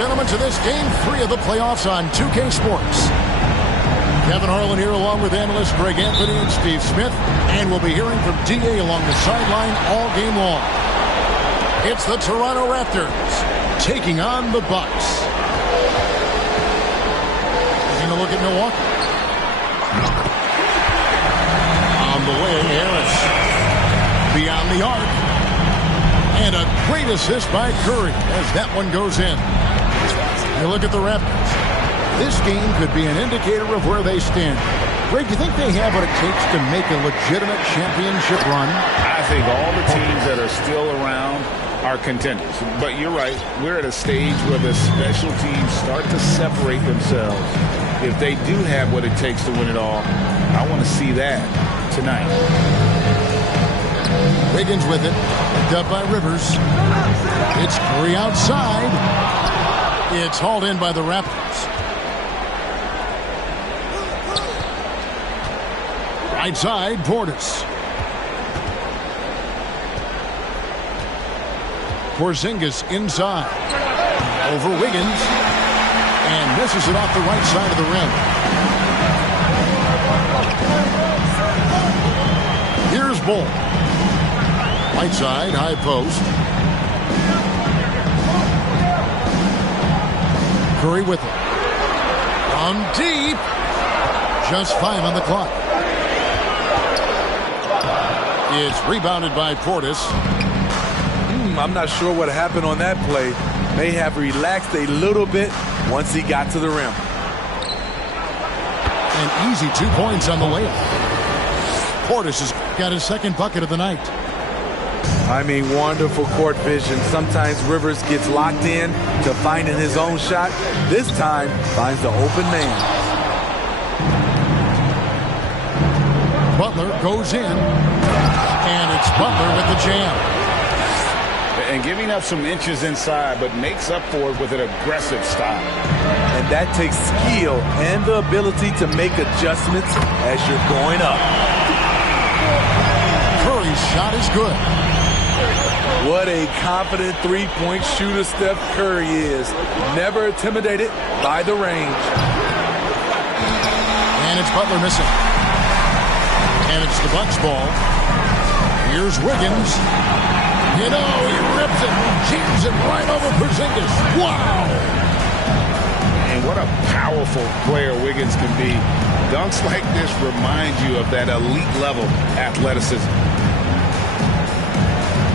Gentlemen, to this Game 3 of the playoffs on 2K Sports. Kevin Harlan here along with analysts Greg Anthony and Steve Smith. And we'll be hearing from DA along the sideline all game long. It's the Toronto Raptors taking on the Bucks. Taking a look at Milwaukee. On the way, Harris. Beyond the arc. And a great assist by Curry as that one goes in. You look at the Raptors. This game could be an indicator of where they stand. Greg, do you think they have what it takes to make a legitimate championship run? I think all the teams that are still around are contenders. But you're right. We're at a stage where the special teams start to separate themselves. If they do have what it takes to win it all, I want to see that tonight. Wiggins with it. Picked up by Rivers. It's Curry outside. It's hauled in by the Raptors. Right side, Portis. Porzingis inside. Over Wiggins. And misses it off the right side of the rim. Here's Bull. Right side, high post. Curry with it. From deep. Just 5 on the clock. It's rebounded by Portis. I'm not sure what happened on that play. May have relaxed a little bit once he got to the rim. An easy 2 points on the layup. Portis has got his second bucket of the night. I mean, wonderful court vision. Sometimes Rivers gets locked in to finding his own shot. This time, finds the open man. Butler goes in. And it's Butler with the jam. And giving up some inches inside, but makes up for it with an aggressive style. And that takes skill and the ability to make adjustments as you're going up. Curry's shot is good. What a confident three-point shooter Steph Curry is. Never intimidated by the range. And it's Butler missing. And it's the Bucks ball. Here's Wiggins. You know, he rips it and jams it right over Porzingis. Wow! And what a powerful player Wiggins can be. Dunks like this remind you of that elite level athleticism.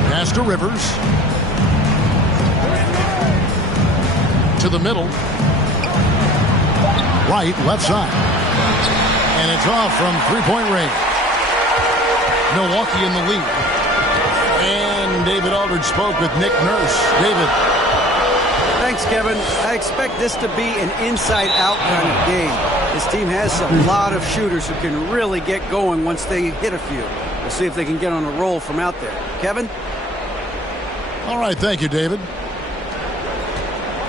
Pass to Rivers. To the middle. Right, left side. And it's off from three-point range. Milwaukee in the lead. And David Aldridge spoke with Nick Nurse. David. Thanks, Kevin. I expect this to be an inside-out kind of game. This team has a lot of shooters who can really get going once they hit a few. We'll see if they can get on a roll from out there. Kevin? All right, thank you, David.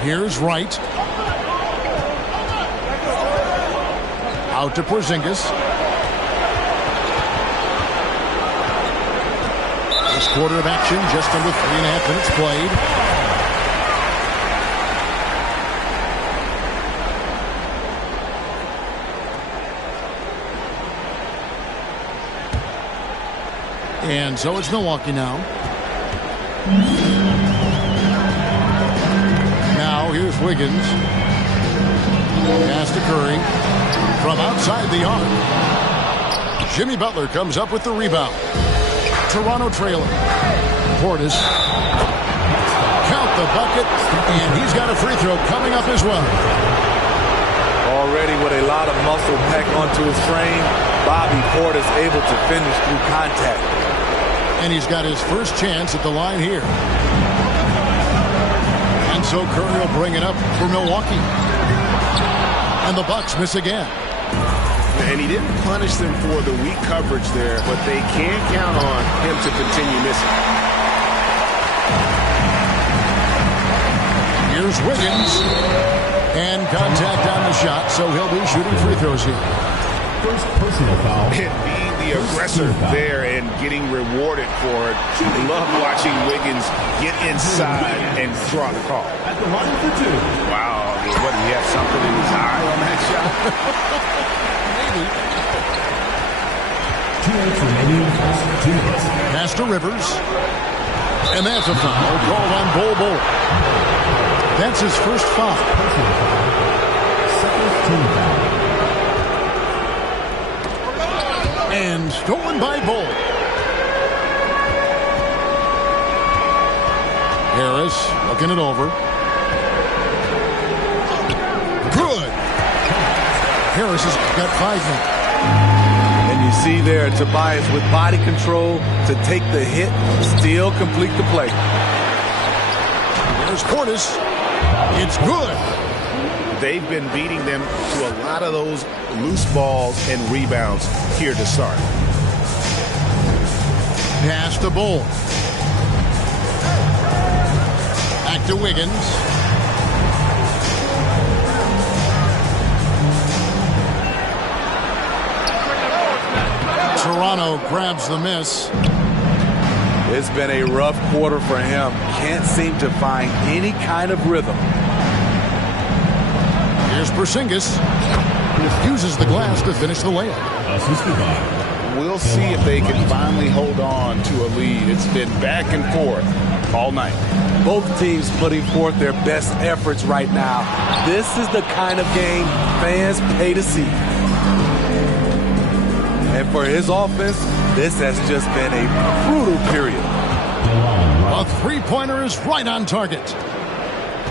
Here's Wright. Out to Porzingis. This quarter of action, just under 3.5 minutes played. And so it's Milwaukee now. Now here's Wiggins. Pass to Curry. From outside the arc. Jimmy Butler comes up with the rebound. Toronto trailing. Portis. Count the bucket. And he's got a free throw coming up as well. Already with a lot of muscle packed onto his frame, Bobby Portis able to finish through contact. And he's got his first chance at the line here. And so Curry will bring it up for Milwaukee. And the Bucks miss again. And he didn't punish them for the weak coverage there, but they can count on him to continue missing. Here's Wiggins. And contact on the shot, so he'll be shooting free throws here. First personal foul. And being the aggressor there and getting rewarded for it. Love watching Wiggins get inside and draw the call. At the line for 2. Wow. What, he had something in his eye on that shot? Maybe. 2 minutes remaining. 2 minutes. Pass to Rivers. And that's a foul called on Bol. That's his first foul. Personal foul. Second team foul. And stolen by Bol. Harris looking it over. Good. Harris has got 5 now. And you see there Tobias with body control to take the hit, still complete the play. There's Portis. It's good. They've been beating them to a lot of those loose balls and rebounds here to start. Pass to Bol. Back to Wiggins. Toronto grabs the miss. It's been a rough quarter for him. Can't seem to find any kind of rhythm. Here's Porzingis. Uses the glass to finish the layup. Assisted by. We'll see if they can finally hold on to a lead. It's been back and forth all night. Both teams putting forth their best efforts right now. This is the kind of game fans pay to see. And for his offense, this has just been a brutal period. A three-pointer is right on target.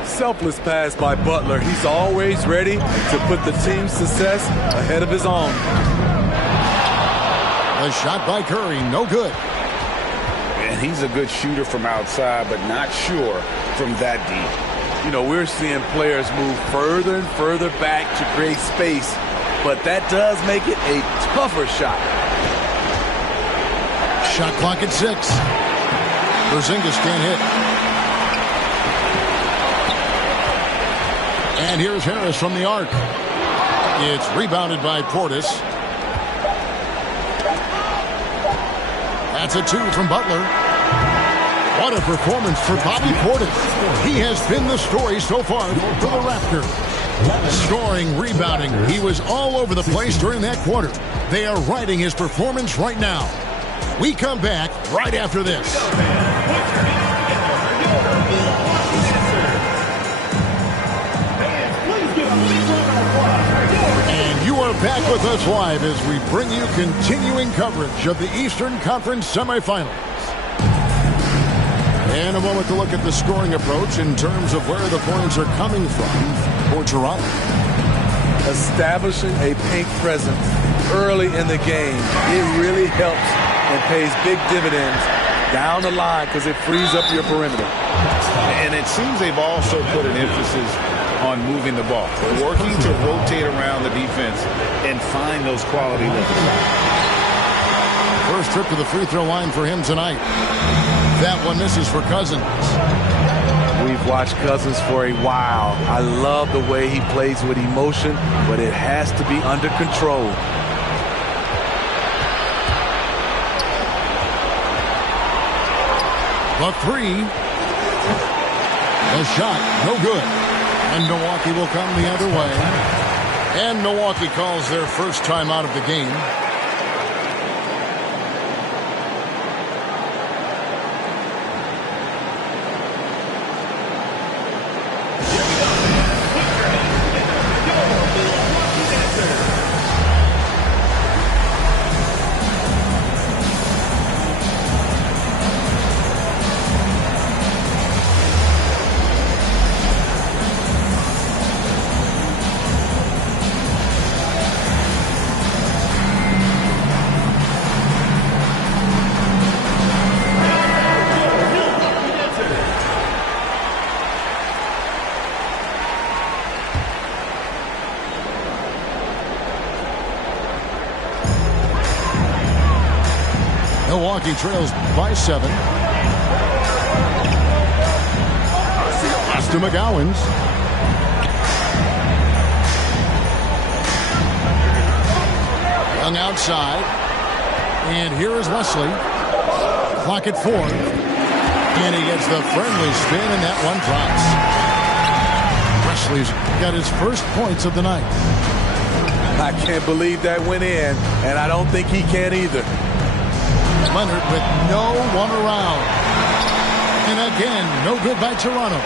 Selfless pass by Butler. He's always ready to put the team's success ahead of his own. A shot by Curry, no good. And he's a good shooter from outside, but not sure from that deep. You know, we're seeing players move further and further back to create space, but that does make it a tougher shot. Shot clock at 6. Porzingis can't hit. And here's Harris from the arc. It's rebounded by Portis. That's a 2 from Butler. What a performance for Bobby Portis. He has been the story so far for the Raptors. Scoring, rebounding. He was all over the place during that quarter. They are riding his performance right now. We come back right after this. And you are back with us live as we bring you continuing coverage of the Eastern Conference semifinals. And a moment to look at the scoring approach in terms of where the points are coming from for Toronto. Establishing a paint presence early in the game, it really helps and pays big dividends down the line because it frees up your perimeter. And it seems they've also put an emphasis on moving the ball. They're working to rotate around the defense and find those quality looks. First trip to the free throw line for him tonight. That one misses for Cousins. We've watched Cousins for a while. I love the way he plays with emotion, but it has to be under control. The 3. The shot, no good. And Milwaukee will come the other way. And Milwaukee calls their first time out of the game. Milwaukee trails by 7. Pass to McGowens. Young outside. And here is Wesley. Clock at 4. And he gets the friendly spin, and that one drops. Wesley's got his first points of the night. I can't believe that went in, and I don't think he can either. Leonard with no one around. And again, no good by Toronto.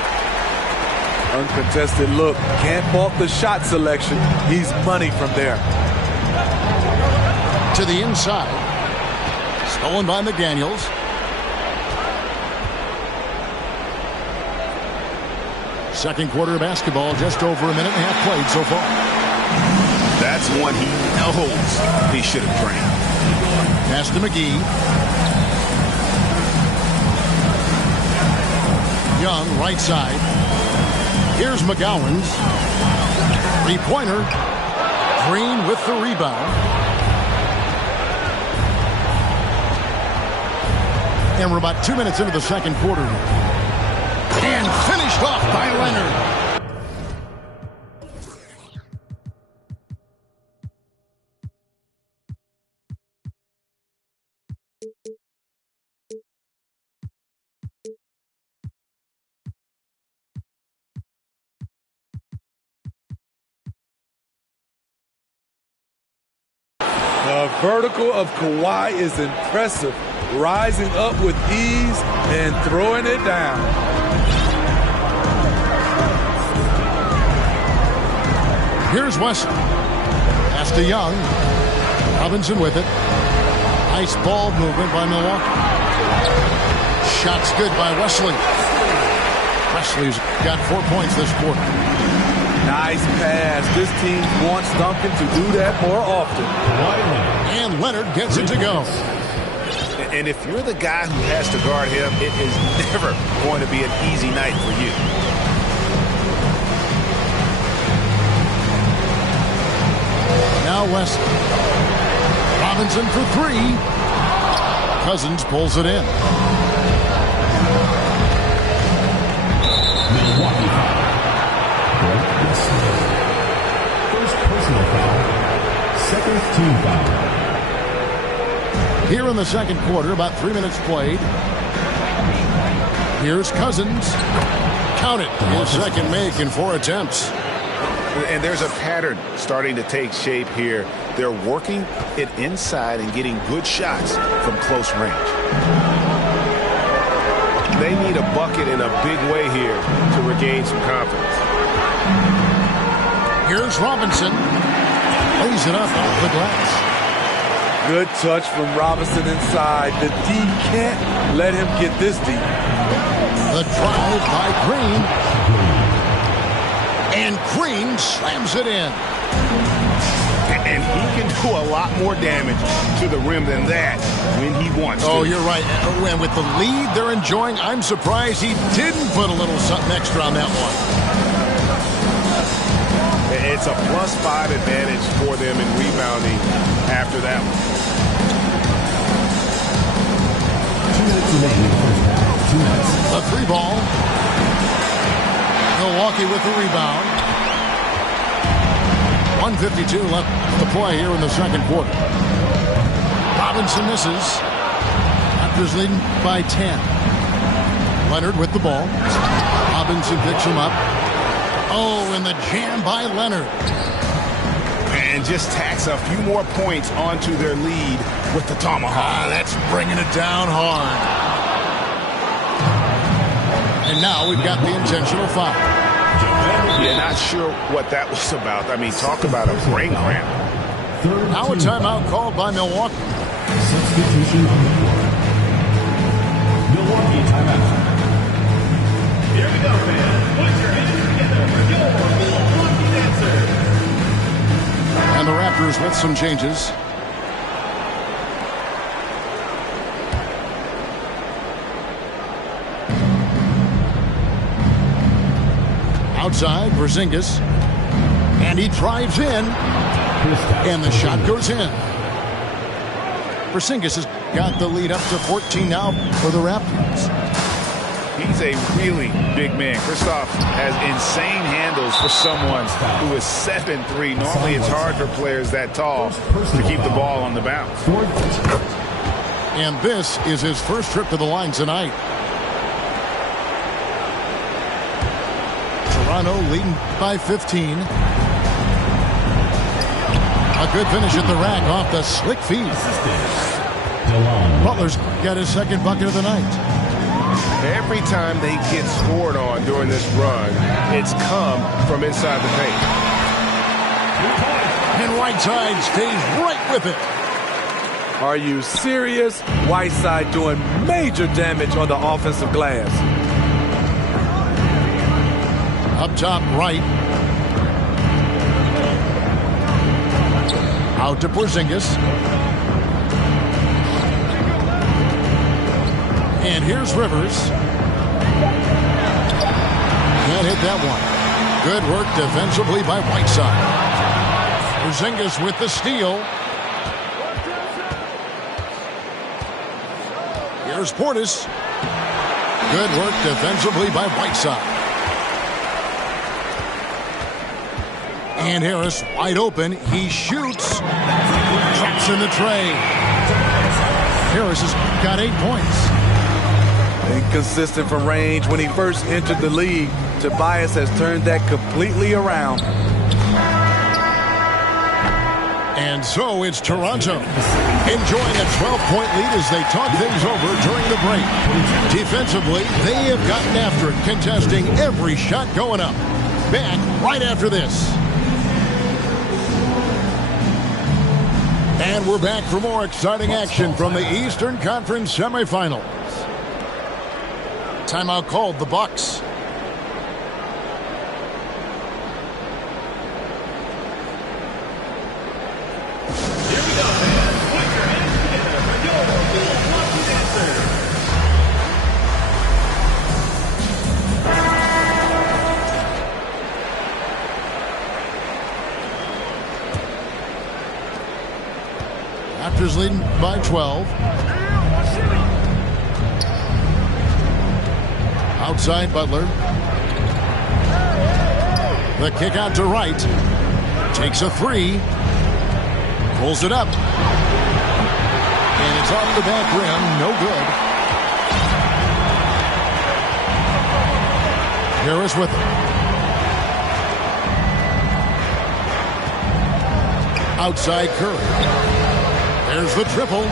Uncontested look. Can't fault the shot selection. He's money from there. To the inside. Stolen by McDaniels. Second quarter of basketball, just over a minute and a half played so far. That's one he knows he should have drained. Pass to McGee. Young, right side. Here's McGowan's. Three-pointer. Green with the rebound. And we're about 2 minutes into the second quarter. And finished off by Leonard. The vertical of Kawhi is impressive. Rising up with ease and throwing it down. Here's Wesley. Pass to Young. Robinson with it. Nice ball movement by Milwaukee. Shot's good by Wesley. Wesley's got 4 points this quarter. Nice pass. This team wants Duncan to do that more often. And Leonard gets it to go. And if you're the guy who has to guard him, it is never going to be an easy night for you. Now Wesley. Robinson for 3. Cousins pulls it in. Milwaukee foul. First personal foul. Second team foul. Here in the second quarter, about 3 minutes played. Here's Cousins. Count it. His second make in 4 attempts. And there's a pattern starting to take shape here. They're working it inside and getting good shots from close range. They need a bucket in a big way here to regain some confidence. Here's Robinson. Lays it up off the glass. Good touch from Robinson inside. The D can't let him get this deep. The drive by Green. And Green slams it in. And he can do a lot more damage to the rim than that when he wants to. Oh, you're right. And with the lead they're enjoying, I'm surprised he didn't put a little something extra on that one. It's a +5 advantage for them in rebounding after that one. 2 minutes remaining in the first half. 2 minutes. The 3 ball. Milwaukee with the rebound. 1:52 left to play here in the second quarter. Robinson misses. Raptors leading by 10. Leonard with the ball. Robinson picks him up. Oh, and the jam by Leonard. And just tacks a few more points onto their lead with the tomahawk. That's bringing it down hard. And now we've got the intentional foul. Yeah, not sure what that was about. I mean, talk about a brain cramp. Now a timeout called by Milwaukee. Substitution on the floor. Milwaukee timeout. Here we go, fans. Put your hands together for your Milwaukee dancer. And the Raptors with some changes. Outside, Porzingis. And he drives in. And the shot goes in. Porzingis has got the lead up to 14 now for the Raptors. He's a really big man. Kristoff has insane handles for someone who is 7'3". Normally it's hard for players that tall to keep the ball on the bounce. And this is his first trip to the line tonight. Toronto leading by 15. A good finish at the rack off the slick feed. Butler's got his second bucket of the night. Every time they get scored on during this run, it's come from inside the paint. And Whiteside stays right with it. Are you serious? Whiteside doing major damage on the offensive glass. Up top right. Out to Porzingis. And here's Rivers. Can't hit that one. Good work defensively by Whiteside. Porzingis with the steal. Here's Portis. Good work defensively by Whiteside. And Harris wide open. He shoots. Drops in the tray. Harris has got 8 points. Inconsistent from range when he first entered the league. Tobias has turned that completely around. And so it's Toronto enjoying a 12-point lead as they talk things over during the break. Defensively, they have gotten after it, contesting every shot going up. Back right after this. And we're back for more exciting action from the Eastern Conference semifinals. Timeout called the Bucks. Here we go, fans. Put your hands together for your lucky dancer. Raptors leading by 12. Outside Butler. The kick out to right. Takes a three. Pulls it up. And it's off the back rim. No good. Harris with it. Outside Curry. There's the triple.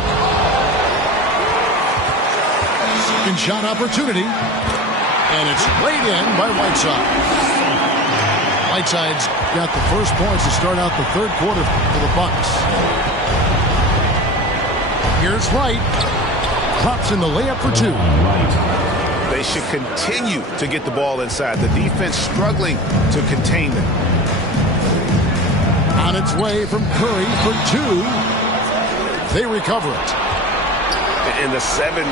Second shot opportunity. And it's laid in by Whiteside. Whiteside's got the first points to start out the third quarter for the Bucks. Here's Wright. Drops in the layup for two. They should continue to get the ball inside. The defense struggling to contain them. On its way from Curry for two. They recover it. And the 7'3"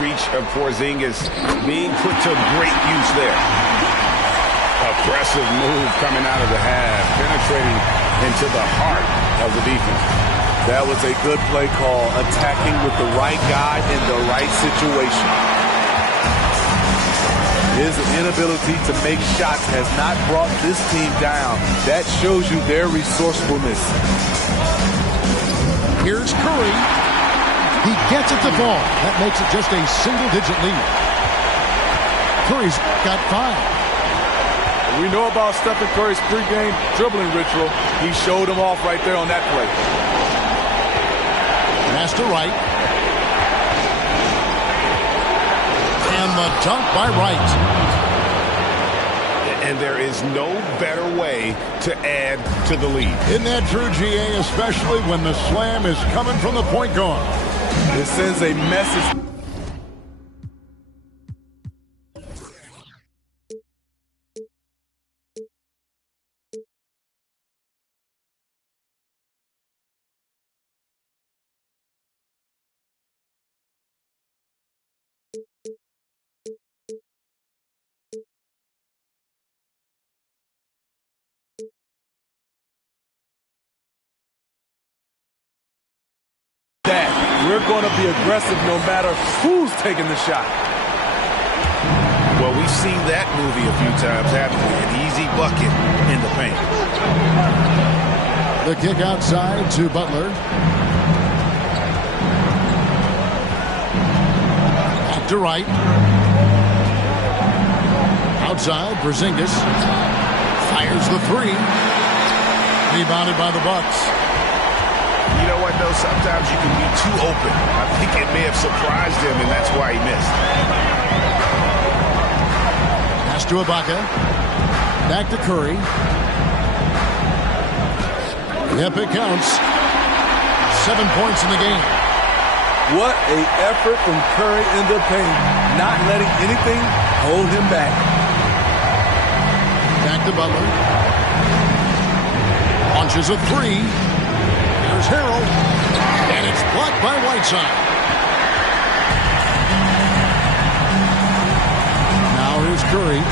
reach of Porzingis being put to great use there. Aggressive move coming out of the half, penetrating into the heart of the defense. That was a good play call, attacking with the right guy in the right situation. His inability to make shots has not brought this team down. That shows you their resourcefulness. Here's Curry. He gets it to fall. That makes it just a single-digit lead. Curry's got 5. We know about Stephen Curry's pregame dribbling ritual. He showed him off right there on that play. Pass to Wright. And the dunk by Wright. And there is no better way to add to the lead. Isn't that true, GA, especially when the slam is coming from the point guard? It sends a message. We're going to be aggressive no matter who's taking the shot. Well, we've seen that movie a few times, haven't we? An easy bucket in the paint. The kick outside to Butler. Back to Wright. Outside, Porzingis. Fires the three. Rebounded by the Bucks. You know what, though? Sometimes you can be too open. I think it may have surprised him, and that's why he missed. Pass to Ibaka. Back to Curry. Yep, it counts. 7 points in the game. What a effort from Curry in the paint. Not letting anything hold him back. Back to Butler. Launches a three. Here's Harrell. And it's blocked by Whiteside. Now here's Curry.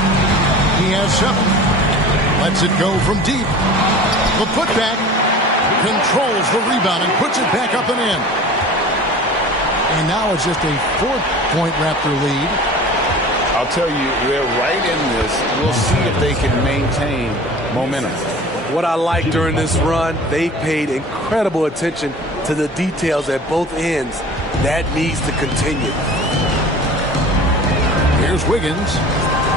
He has 7. Lets it go from deep. The putback. Controls the rebound and puts it back up and in. And now it's just a 4-point Raptor lead. I'll tell you, they're right in this. We'll see if they can maintain momentum. What I like during this run, they paid incredible attention to the details at both ends. That needs to continue. Here's Wiggins.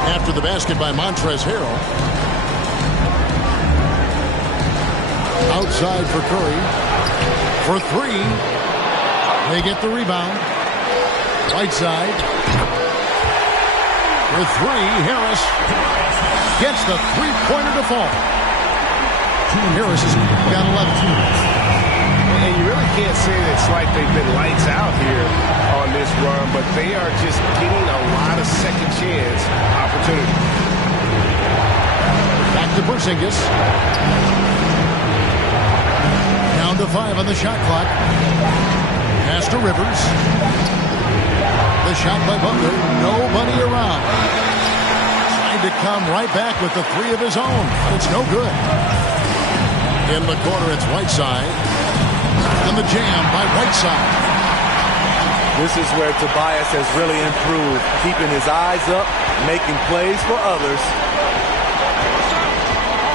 After the basket by Montrezl Harrell. Outside for Curry. For 3. They get the rebound. Whiteside. For 3, Harris gets the three-pointer to fall. Harris has got 11. And you really can't say that it's like they've been lights out here on this run, but they are just getting a lot of second chance opportunity. Back to Porzingis. Down to 5 on the shot clock. Pass to Rivers. The shot by Butler. Nobody around. Trying to come right back with the 3 of his own, but it's no good. In the corner, it's Whiteside. And the jam by Whiteside. This is where Tobias has really improved, keeping his eyes up, making plays for others.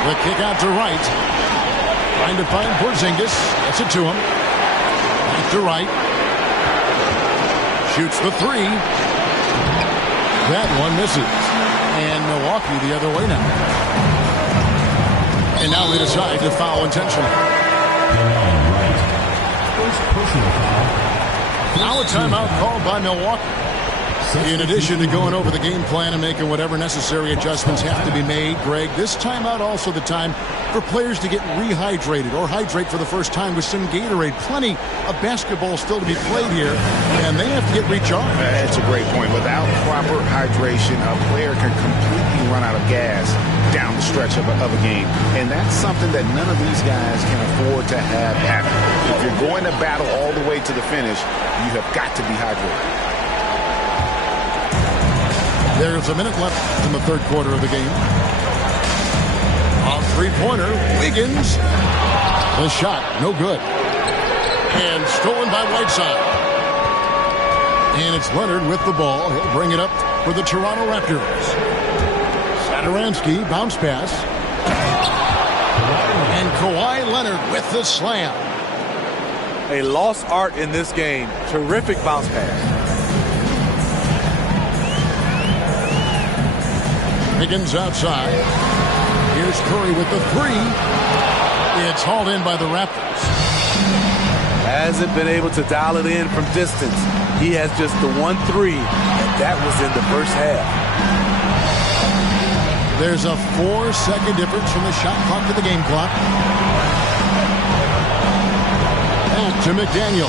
The kick out to Wright. Trying to find Porzingis. Gets it to him. Back to Wright. Shoots the 3. That one misses. And Milwaukee the other way now. And now they decide to foul intentionally. Now a timeout called by Milwaukee. In addition to going over the game plan and making whatever necessary adjustments have to be made, Greg, this timeout also the time for players to get rehydrated or hydrate for the first time with some Gatorade. Plenty of basketball still to be played here, and they have to get recharged. That's a great point. Without proper hydration, a player can completely run out of gas down the stretch of a game. And that's something that none of these guys can afford to have happen. If you're going to battle all the way to the finish, you have got to be hydrated. There's a minute left in the third quarter of the game. On three-pointer, Wiggins. The shot, no good. And stolen by Whiteside. And it's Leonard with the ball. He'll bring it up for the Toronto Raptors. Satoransky, bounce pass. And Kawhi Leonard with the slam. A lost art in this game. Terrific bounce pass. Wiggins outside. Here's Curry with the 3. It's hauled in by the Raptors. Hasn't been able to dial it in from distance. He has just the 1-3, and that was in the first half. There's a 4-second difference from the shot clock to the game clock. Back to McDaniel.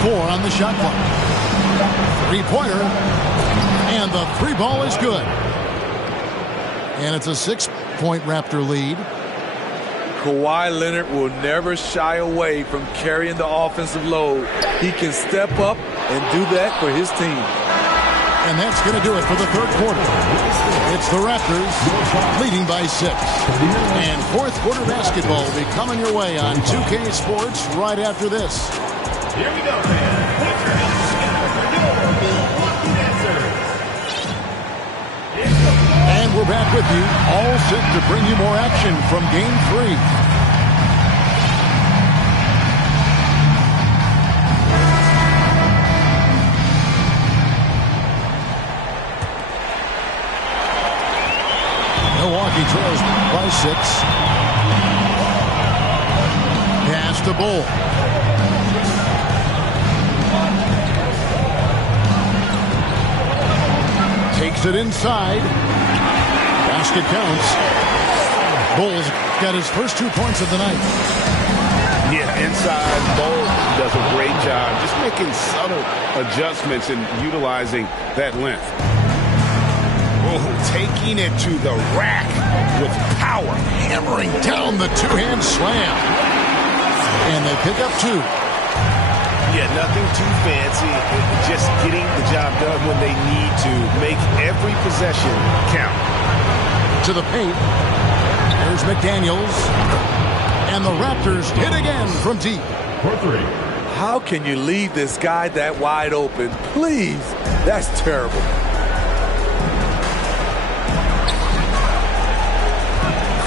4 on the shot clock. Three-pointer. And the 3 ball is good. And it's a 6-point Raptor lead. Kawhi Leonard will never shy away from carrying the offensive load. He can step up and do that for his team. And that's going to do it for the third quarter. It's the Raptors leading by 6. And fourth quarter basketball will be coming your way on 2K Sports right after this. Here we go, man. Put your hands together for your Milwaukee Dancers. preview, all set to bring you more action from Game 3. Milwaukee trails by 6. Pass to Bull. Takes it inside. Basket counts. Bull's got his first 2 points of the night. Yeah, inside, Bull does a great job just making subtle adjustments and utilizing that length. Taking it to the rack with power. Hammering down the two-hand slam. And they pick up 2. Yeah, nothing too fancy. Just getting the job done when they need to. Make every possession count. To the paint. There's McDaniels. And the Raptors hit again from deep. For 3. How can you leave this guy that wide open? Please. That's terrible.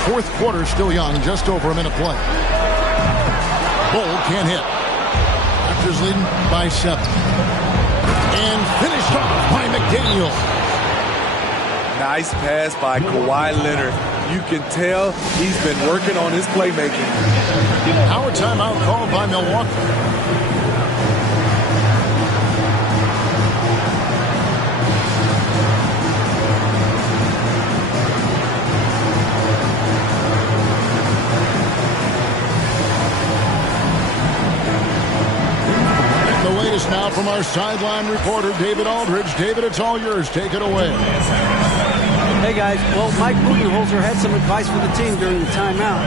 Fourth quarter still young, just over a minute play. Bull can't hit. Raptors leading by 7. And finished off by McDaniel. Nice pass by Kawhi Leonard. You can tell he's been working on his playmaking. Our timeout called by Milwaukee. Now from our sideline reporter, David Aldridge. David, it's all yours. Take it away. Hey, guys. Well, Mike Budenholzer had some advice for the team during the timeout.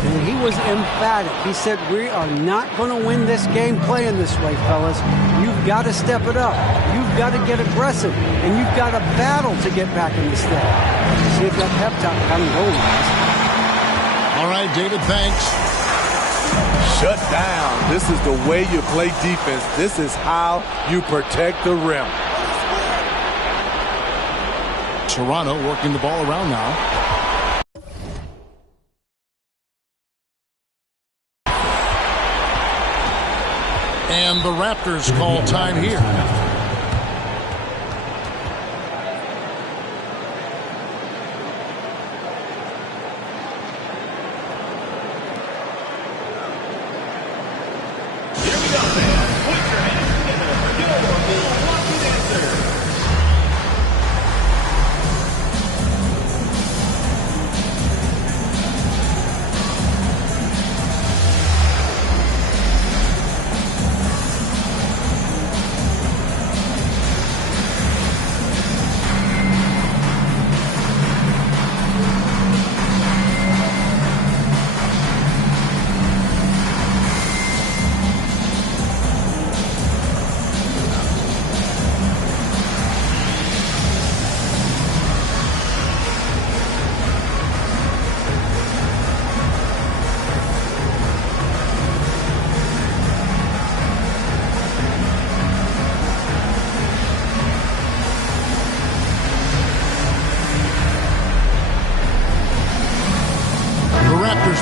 And he was emphatic. He said, we are not going to win this game playing this way, fellas. You've got to step it up. You've got to get aggressive. And you've got to battle to get back in this thing. See if that pep talk got him going, guys. All right, David, thanks. Shut down. This is the way you play defense. This is how you protect the rim. Toronto working the ball around now. And the Raptors call time here.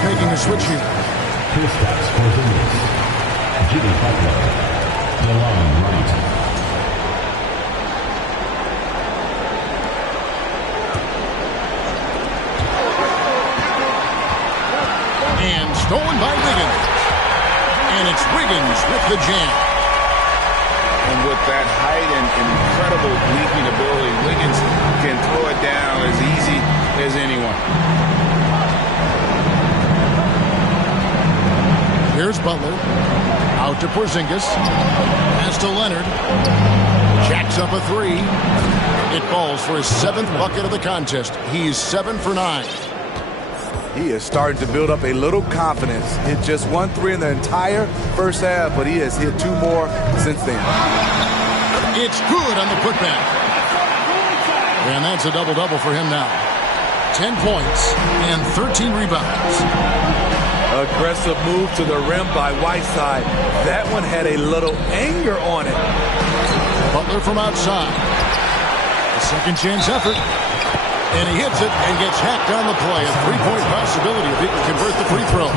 Making a switch here. Kristaps Porzingis, Jimmy Butler, Delon Wright. And stolen by Wiggins. And it's Wiggins with the jam. And with that height and incredible leaping ability, Wiggins can throw it down as easy as anyone. Here's Butler. Out to Porzingis. Pass to Leonard. Jacks up a 3. It falls for his 7th bucket of the contest. He's 7 for 9. He is starting to build up a little confidence. Hit just 1 3 in the entire first half, but he has hit 2 more since then. It's good on the putback. And that's a double-double for him now. 10 points and 13 rebounds. Aggressive move to the rim by Whiteside. That one had a little anger on it. Butler from outside. A second chance effort. And he hits it and gets hacked on the play. A three-point possibility if he can convert the free throw.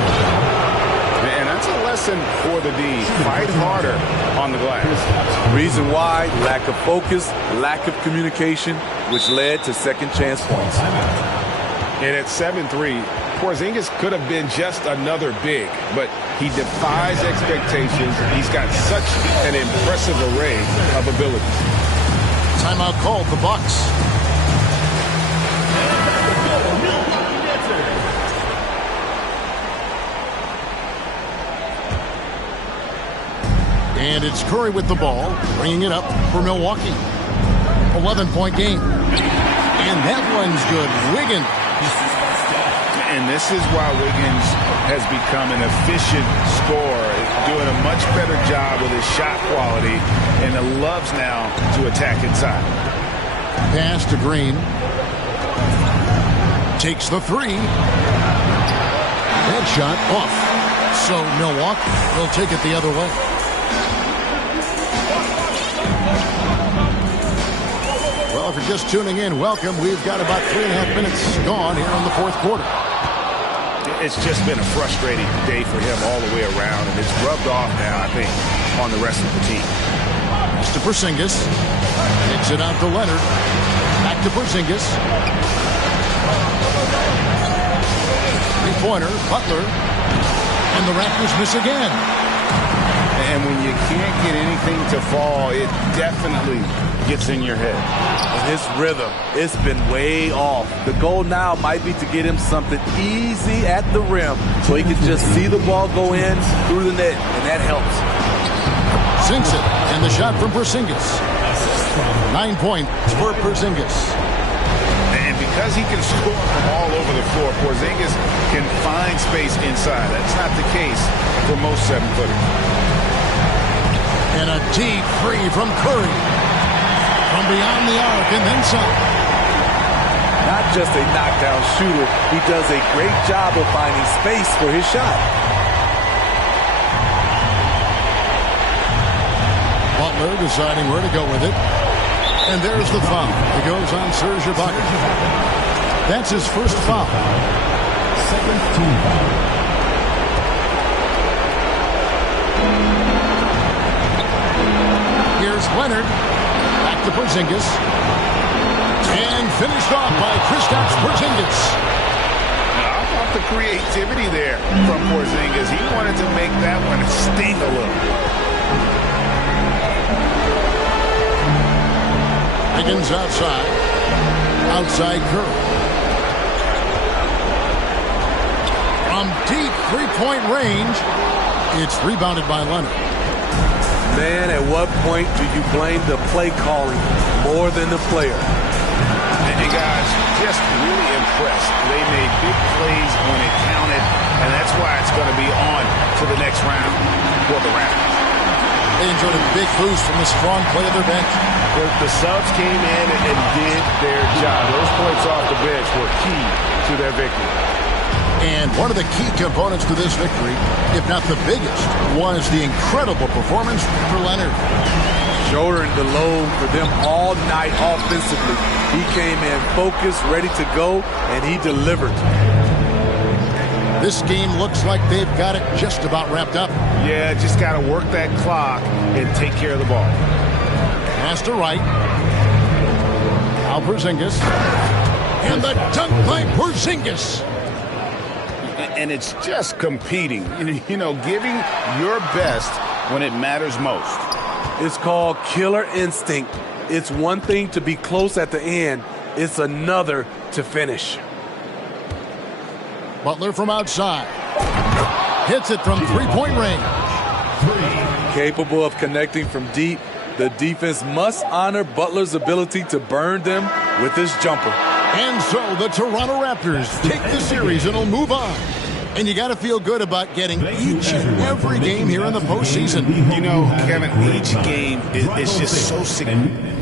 And that's a lesson for the D. Fight harder on the glass. Reason why, lack of focus, lack of communication, which led to second chance points. And at 7-3, Porzingis could have been just another big, but he defies expectations. He's got such an impressive array of abilities. Timeout called the Bucks. And it's Curry with the ball, bringing it up for Milwaukee. 11-point game. And that one's good. Wiggins. And this is why Wiggins has become an efficient scorer, doing a much better job with his shot quality, and loves now to attack inside. Pass to Green. Takes the three. That shot off. So Milwaukee will take it the other way. Well, if you're just tuning in, welcome. We've got about 3.5 minutes gone here in the fourth quarter. It's just been a frustrating day for him all the way around, and it's rubbed off now, I think, on the rest of the team. It's to Porzingis. Takes it out to Leonard. Back to Porzingis. Three-pointer, Butler. And the Raptors miss again. And when you can't get anything to fall, it definitely gets in your head. And his rhythm, it's been way off. The goal now might be to get him something easy at the rim so he can just see the ball go in through the net, and that helps. Sinks it, and the shot from Porzingis. 9 points for Porzingis. And because he can score from all over the floor, Porzingis can find space inside. That's not the case for most 7-footers. And a deep three from Curry. From beyond the arc and then some. Not just a knockdown shooter, he does a great job of finding space for his shot. Butler deciding where to go with it. And there's the foul. It goes on Serge Ibaka. That's his first foul. Second team foul. Here's Leonard. Back to Porzingis. And finished off by Kristaps Porzingis. How about the creativity there from Porzingis? He wanted to make that one sting a little. Higgins outside. Outside Curry. From deep three-point range, it's rebounded by Leonard. Man, at what point do you blame the play calling more than the player? And you guys just really impressed. They made big plays when it counted, and that's why it's going to be on to the next round for the Raptors. They enjoyed a big boost from the strong play of their bench. The subs came in and did their job. Those points off the bench were key to their victory. And one of the key components to this victory, if not the biggest, was the incredible performance for Leonard. Shouldering the load for them all night offensively. He came in focused, ready to go, and he delivered. This game looks like they've got it just about wrapped up. Yeah, just got to work that clock and take care of the ball. Pass to right. Al Porzingis. And the dunk by Porzingis. And it's just competing, you know, giving your best when it matters most. It's called killer instinct. It's one thing to be close at the end. It's another to finish. Butler from outside. Hits it from three-point range. Capable of connecting from deep, the defense must honor Butler's ability to burn them with his jumper. And so the Toronto Raptors take the series and will move on. And you got to feel good about getting each and every game here in the postseason. You know, Kevin, each game is just so significant.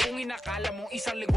Kung inakala mong isang ligwahe